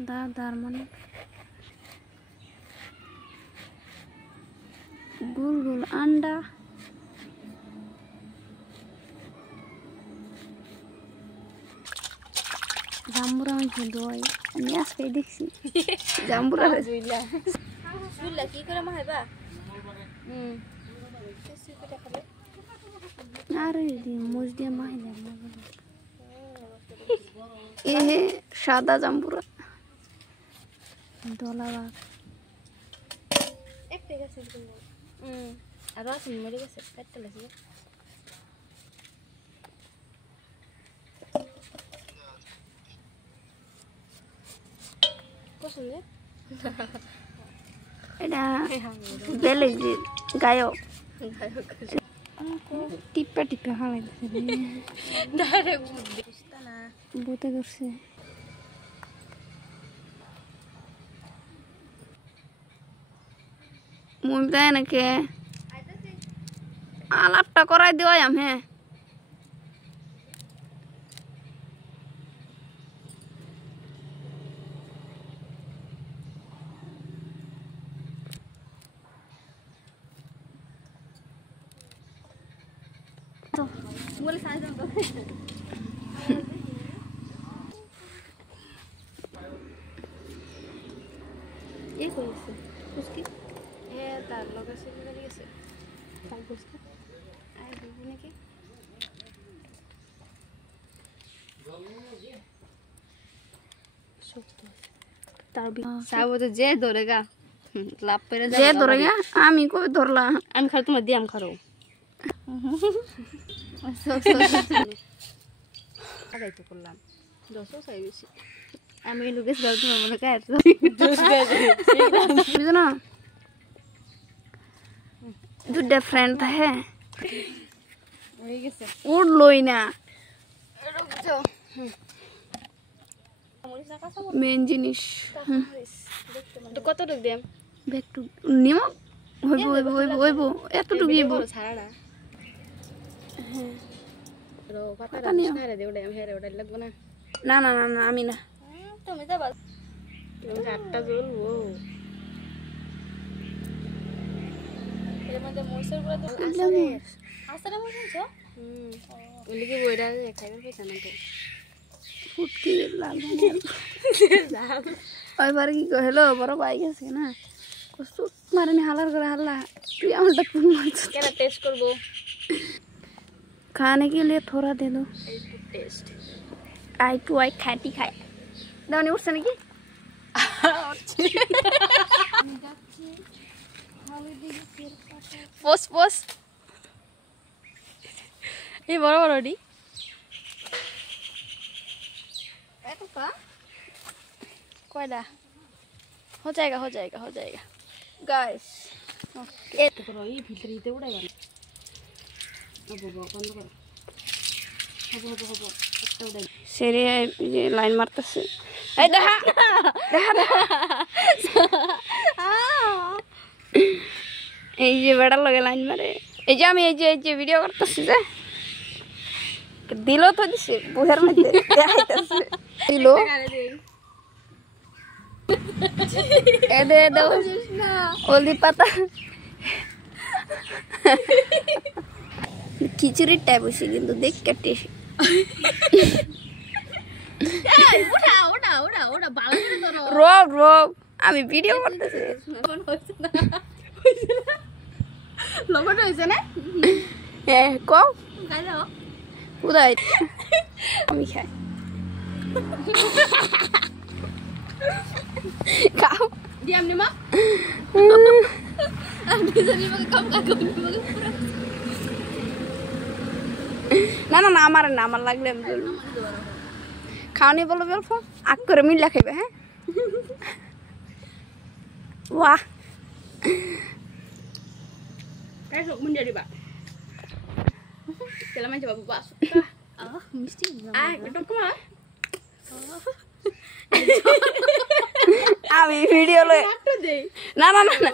दादार मन गोल गोल अंडा জাম্বুরা আমি দই আমি আজকে দেখছি জাম্বুরা বুইলা বুইলা কি করে মাইবা কিছু করে খাবে আরে দি মুজ দিয়ে মাইলা এ সাদা জাম্বুরা দলাবা একটা গেছে আর আছে মরে গেছে কাটতে লাগছে এটা বেলেগ গায়ক টিপা টিপা হালাইছে ডাইরেক্ট বুতে করছে মুই তাই নাকি আলাপটা করাই দেওয়াই আমি बोले साइज हम ये कोई से उसकी है तार लगा से निकल गए से तार उसका आई दूने के तार भी साव तो जे धरेगा लाभ पे जे धरेगा आमी को धरला आमी खा तुम दिया हम खारो আগে তো করলাম 200 চাই বেশি আমি লুকেশ গাল তোমার মনে কাট বুঝছো না দুটা ফ্রেন্ড है হয়ে গেছে উড়লই না রুকছো মেন জিনিস তো কত টাকা দেম ব্যাক টু নিও হইবো এতটুকু দিব ছাড়া रो पता नहीं है रे देवड़े हम हेरे उड़े लगबो ना ना ना ना ना आमी ना তুমি তো বল তুমি কাটটা জ্বলবো এর মধ্যে মরসের পুরো তো আসলে মরছো ওলি কি বইরা খাইবেন পয়সা না তো ফুটকি লাল লাল ওইবার কি কইলো বড় ভাই গেছে না কষ্ট মারনি হালার করে হাল্লা তুই আমারটা কোন মারছ কেন টেস্ট করব खाने के लिए थोड़ा दे दो टेस्ट आई टू आई खाती खाए दावनी उठছে নাকি পোস পোস এই বড় বড় ডি এত কা কয়টা हो जाएगा हो जाएगा हो जाएगा गाइस ओके तो करो ये फिल्टरीते उड़ेगा সেরে লাইন মারতেছে এই দেখা দেখা এই যে বেড়ার লগে লাইন মারে এই যে আমি এই যে ভিডিও করতেছি যে দিল তো দিছে বুহের মধ্যে দেখাইতেছে দিল এ দে দাও হলদি পাতা খিচুড়ি টাইপ হইছে কিন্তু দেখ কেটে এই ওটা ওটা ওটা ওটা ভালো করে ধরো রব রব আমি ভিডিও করতেছি ফোন হইছে না লগট হইছে না কও খাই দাও উদাই আমি খাই খাও দিয়াম নে মা আমি জানি মগে কম কাকু মগে পুরো না না না আমার লাগলে আমি বলবো খাওনি বলো বেলফো আগ করে মিল্লা খাইবে হ্যাঁ বাহ কাই সব মুন্ডা দিবা তেলা মাইছে বাবু বাস মিষ্টি একটু কমা আমি ভিডিও লই না না না